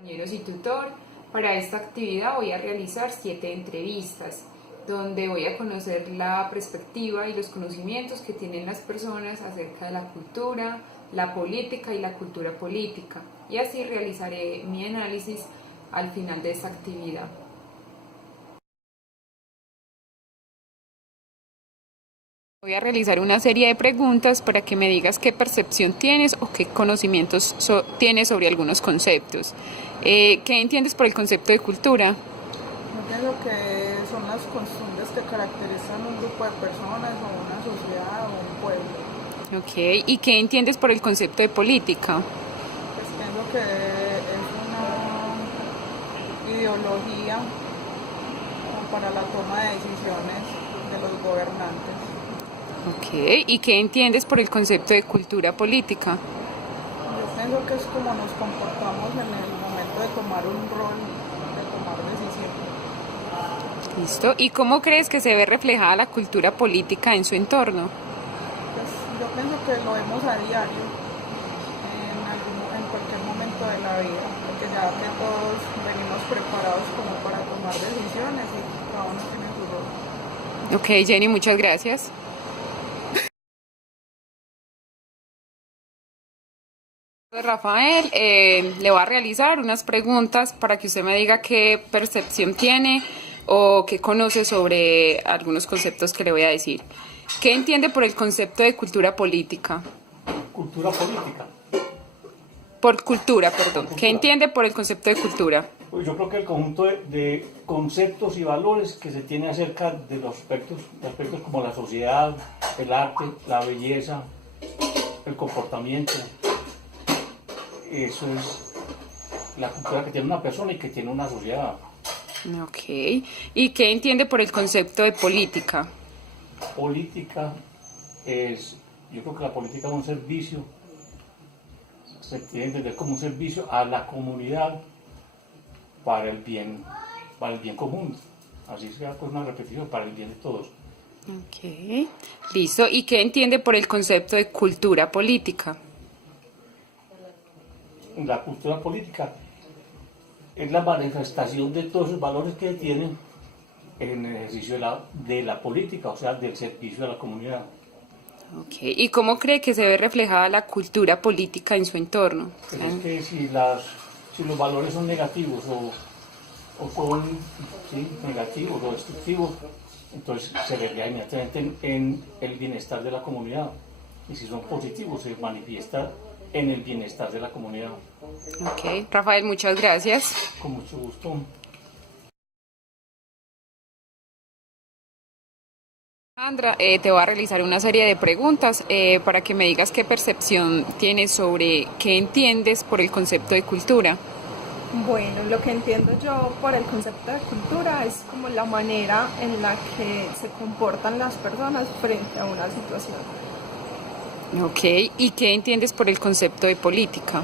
Compañeros y tutor, para esta actividad voy a realizar 7 entrevistas donde voy a conocer la perspectiva y los conocimientos que tienen las personas acerca de la cultura, la política y la cultura política, y así realizaré mi análisis al final de esta actividad. Voy a realizar una serie de preguntas para que me digas qué percepción tienes o qué conocimientos tienes sobre algunos conceptos. ¿Qué entiendes por el concepto de cultura? Yo pienso que son las costumbres que caracterizan un grupo de personas o una sociedad o un pueblo. Ok, ¿y qué entiendes por el concepto de política? Pues pienso que es una ideología como para la toma de decisiones de los gobernantes. Ok, ¿y qué entiendes por el concepto de cultura política? Yo pienso que es como nos comportamos en el momento de tomar un rol, de tomar decisiones. Listo, ¿y cómo crees que se ve reflejada la cultura política en su entorno? Pues yo pienso que lo vemos a diario, en cualquier momento de la vida, porque ya que todos venimos preparados como para tomar decisiones y cada uno tiene su rol. Ok, Jenny, muchas gracias. Rafael, le voy a realizar unas preguntas para que usted me diga qué percepción tiene o qué conoce sobre algunos conceptos que le voy a decir. ¿Qué entiende por el concepto de cultura política? Cultura política. Por cultura, perdón. ¿Qué entiende por el concepto de cultura? Pues yo creo que el conjunto de conceptos y valores que se tiene acerca de los aspectos como la sociedad, el arte, la belleza, el comportamiento. Eso es la cultura que tiene una persona y que tiene una sociedad. Ok. ¿Y qué entiende por el concepto de política? Política yo creo que la política es un servicio, se tiene que entender como un servicio a la comunidad para el bien común. Así sea pues una repetición, para el bien de todos. Ok. Listo. ¿Y qué entiende por el concepto de cultura política? La cultura política es la manifestación de todos esos valores que tienen en el ejercicio de la política, o sea, del servicio a la comunidad. Ok. ¿Y cómo cree que se ve reflejada la cultura política en su entorno? Pues es que si los valores son negativos o son negativos o destructivos, entonces se refleja inmediatamente en el bienestar de la comunidad. Y si son positivos, se manifiesta en el bienestar de la comunidad. Ok. Rafael, muchas gracias. Con mucho gusto. Sandra, te voy a realizar una serie de preguntas para que me digas qué percepción tienes sobre qué entiendes por el concepto de cultura. Bueno, lo que entiendo yo por el concepto de cultura es como la manera en la que se comportan las personas frente a una situación. Ok, ¿y qué entiendes por el concepto de política?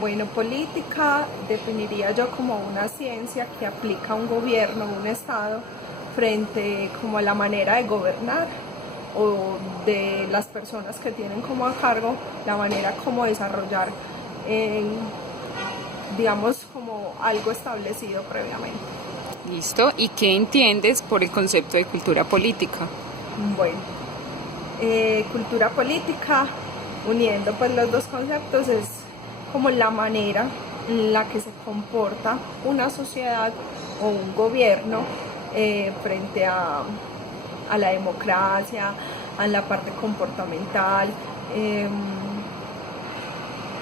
Bueno, política definiría yo como una ciencia que aplica un gobierno, un estado, frente como a la manera de gobernar o de las personas que tienen como a cargo la manera como desarrollar, digamos, como algo establecido previamente. Listo, ¿y qué entiendes por el concepto de cultura política? Bueno, cultura política, uniendo pues los dos conceptos, es como la manera en la que se comporta una sociedad o un gobierno frente a la democracia, a la parte comportamental,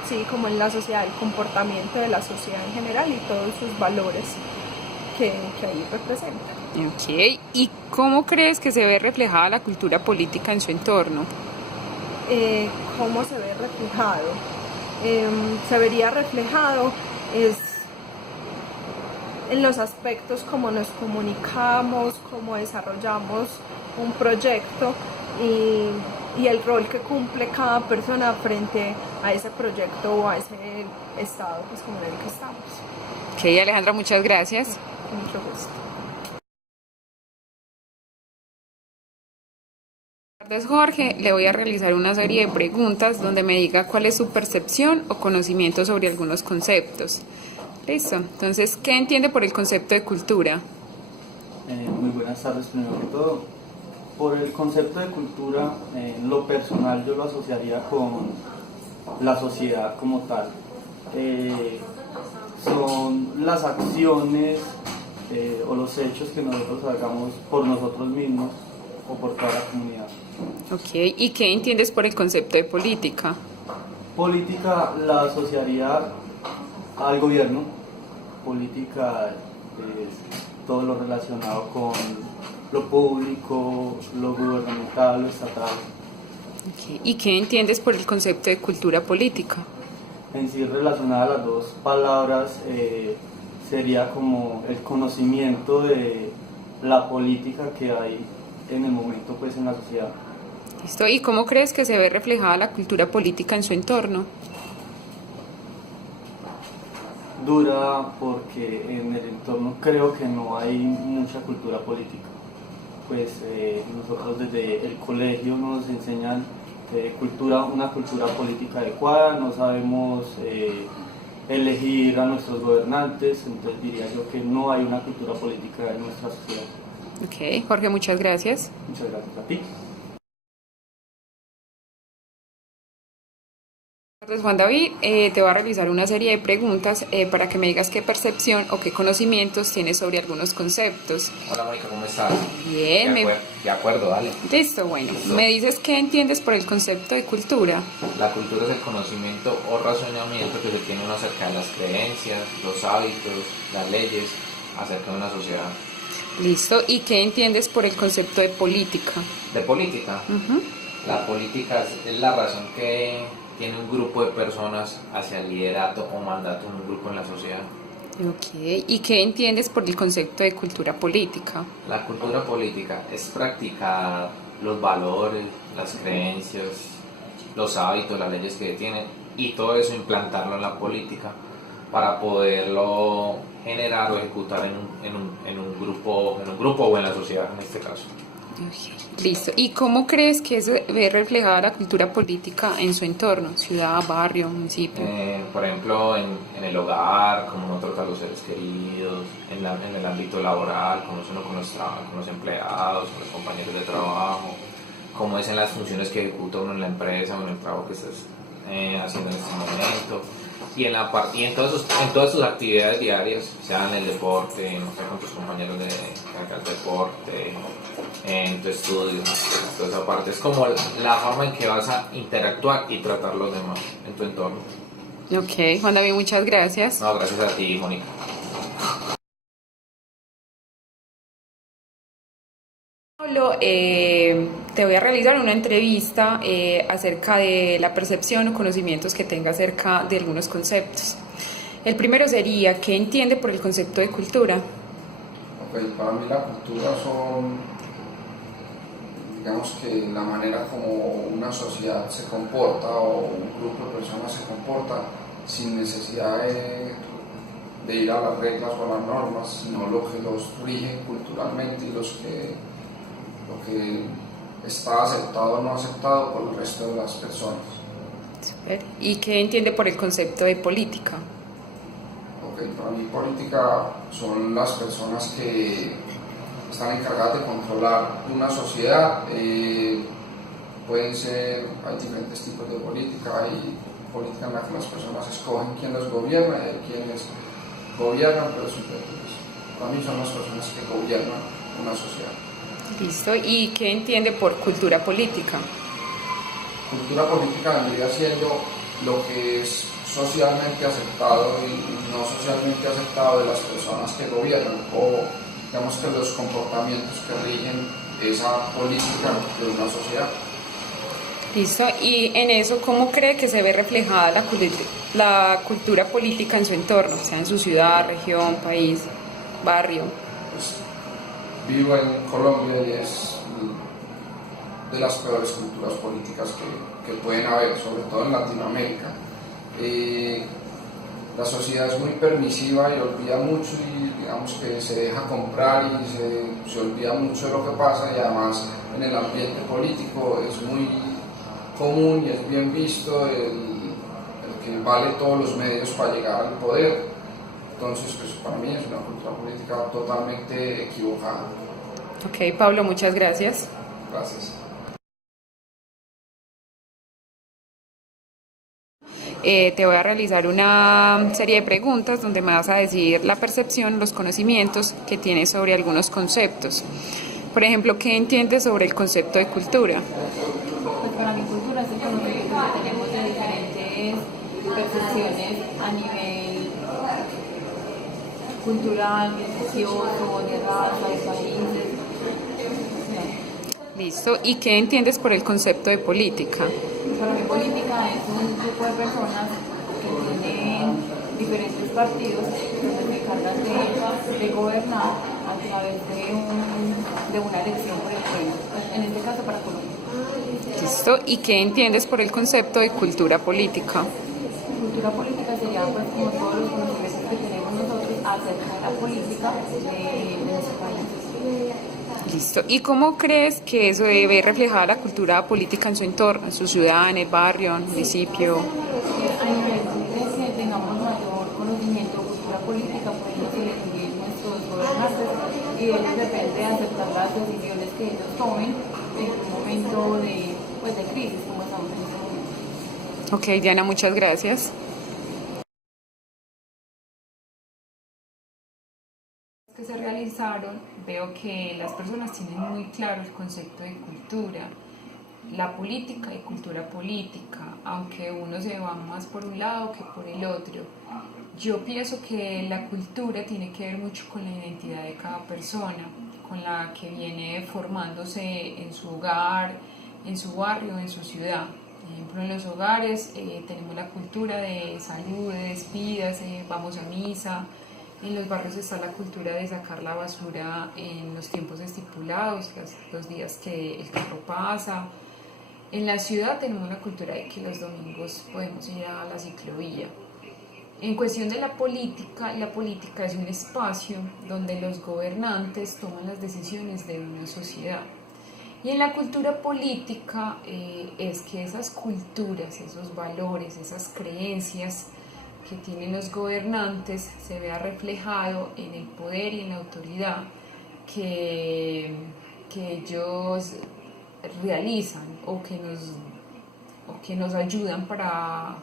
sí, como en la sociedad, el comportamiento de la sociedad en general y todos sus valores que ahí representan. Ok, ¿y cómo crees que se ve reflejada la cultura política en su entorno? ¿Cómo se ve reflejado? Se vería reflejado en los aspectos como nos comunicamos, cómo desarrollamos un proyecto y el rol que cumple cada persona frente a ese proyecto o a ese estado pues, como en el que estamos. Ok, Alejandra, muchas gracias. Con mucho gusto. Buenas tardes, Jorge. Le voy a realizar una serie de preguntas donde me diga cuál es su percepción o conocimiento sobre algunos conceptos. Listo. Entonces, ¿qué entiende por el concepto de cultura? Muy buenas tardes, primero que todo. Por el concepto de cultura, en lo personal yo lo asociaría con la sociedad como tal. Son las acciones o los hechos que nosotros hagamos por nosotros mismos o por toda la comunidad. Ok. ¿Y qué entiendes por el concepto de política? Política la asociaría al gobierno. Política es todo lo relacionado con lo público, lo gubernamental, lo estatal. Ok. ¿Y qué entiendes por el concepto de cultura política? En sí, relacionada a las dos palabras, sería como el conocimiento de la política que hay en el momento, pues, en la sociedad. Listo. ¿Y cómo crees que se ve reflejada la cultura política en su entorno? Dura porque en el entorno creo que no hay mucha cultura política. Pues nosotros desde el colegio nos enseñan una cultura política adecuada, no sabemos elegir a nuestros gobernantes, entonces diría yo que no hay una cultura política en nuestra sociedad. Ok. Jorge, muchas gracias. Muchas gracias a ti. Entonces, Juan David, te voy a realizar una serie de preguntas para que me digas qué percepción o qué conocimientos tienes sobre algunos conceptos. Hola Mónica, ¿cómo estás? Bien, De acuerdo, dale. listo, bueno. Listo. ¿Me dices qué entiendes por el concepto de cultura? La cultura es el conocimiento o razonamiento que se tiene uno acerca de las creencias, los hábitos, las leyes, acerca de una sociedad. Listo. ¿Y qué entiendes por el concepto de política? De política. Ujú. La política es la razón que tiene un grupo de personas hacia el liderato o mandato de un grupo en la sociedad. Ok. ¿Y qué entiendes por el concepto de cultura política? La cultura política es practicar los valores, las creencias, los hábitos, las leyes que tienen y todo eso implantarlo en la política para poderlo generar o ejecutar en un grupo o en la sociedad en este caso. Ok. Listo. ¿Y cómo crees que se ve reflejada la cultura política en su entorno? Ciudad, barrio, municipio. Por ejemplo, en el hogar, cómo uno trata a los seres queridos, en el ámbito laboral, cómo es uno con los empleados, con los compañeros de trabajo, cómo es en las funciones que ejecuta uno en la empresa o en el trabajo que estás haciendo en este momento. Y en todas sus actividades diarias, sea en el deporte, no sé, con tus compañeros de deporte, en tu estudio, toda esa parte. Es como la forma en que vas a interactuar y tratar a los demás en tu entorno. Ok, Juan David, muchas gracias. No, gracias a ti, Mónica. Pablo, te voy a realizar una entrevista acerca de la percepción o conocimientos que tenga acerca de algunos conceptos. El primero sería, ¿qué entiende por el concepto de cultura? Ok, para mí la cultura son, digamos que la manera como una sociedad se comporta o un grupo de personas se comporta sin necesidad de ir a las reglas o a las normas, sino lo que los rige culturalmente y lo que está aceptado o no aceptado por el resto de las personas. Super. ¿Y qué entiende por el concepto de política? Ok, para mí política son las personas que están encargadas de controlar una sociedad. Hay diferentes tipos de política, hay política en la que las personas escogen quién los gobierna y hay quienes gobiernan, pero para mí son las personas que gobiernan una sociedad. Listo. ¿Y qué entiende por cultura política? Cultura política vendría siendo lo que es socialmente aceptado y no socialmente aceptado de las personas que gobiernan, o digamos que los comportamientos que rigen esa política de una sociedad. Listo. Y en eso, ¿cómo cree que se ve reflejada la cultura política en su entorno? O sea, en su ciudad, región, país, barrio. Pues, vivo en Colombia y es de las peores culturas políticas que pueden haber, sobre todo en Latinoamérica. La sociedad es muy permisiva y olvida mucho y digamos que se deja comprar y se olvida mucho de lo que pasa, y además en el ambiente político es muy común y es bien visto el que vale todos los medios para llegar al poder, Entonces, pues para mí es una cultura política totalmente equivocada. Ok, Pablo, muchas gracias. Gracias. Te voy a realizar una serie de preguntas donde me vas a decir la percepción, los conocimientos que tienes sobre algunos conceptos. Por ejemplo, ¿qué entiendes sobre el concepto de cultura? Pues para mi cultura es el conocimiento que tenemos de diferentes percepciones a nivel cultural, religioso, de raza, de países. Listo. ¿Y qué entiendes por el concepto de política? Para mi política es un grupo de personas que tienen diferentes partidos que se encargan de gobernar a través de una elección por el pueblo, en este caso para Colombia. Listo. ¿Y qué entiendes por el concepto de cultura política? Cultura política sería pues como todos los conocimientos que tenemos nosotros acerca de la política de nuestro país. Listo. ¿Y cómo crees que eso debe reflejar la cultura política en su entorno, en su ciudad, en el barrio, en el municipio? A nivel de que tengamos mayor conocimiento de cultura política, podemos elegir nuestros gobernantes y de ellos depende aceptar las decisiones que ellos tomen en un momento de crisis como estamos en este momento. Ok, Diana, muchas gracias. Que se realizaron, veo que las personas tienen muy claro el concepto de cultura, la política y cultura política, aunque uno se va más por un lado que por el otro. Yo pienso que la cultura tiene que ver mucho con la identidad de cada persona, con la que viene formándose en su hogar, en su barrio, en su ciudad. Por ejemplo, en los hogares tenemos la cultura de salud, de despidas, vamos a misa. En los barrios está la cultura de sacar la basura en los tiempos estipulados, los días que el carro pasa. En la ciudad tenemos la cultura de que los domingos podemos ir a la ciclovía. En cuestión de la política es un espacio donde los gobernantes toman las decisiones de una sociedad. Y en la cultura política es que esas culturas, esos valores, esas creencias que tienen los gobernantes se vea reflejado en el poder y en la autoridad que ellos realizan o que nos ayudan para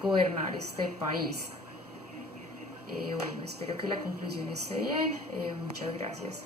gobernar este país. Bueno, espero que la conclusión esté bien. Muchas gracias.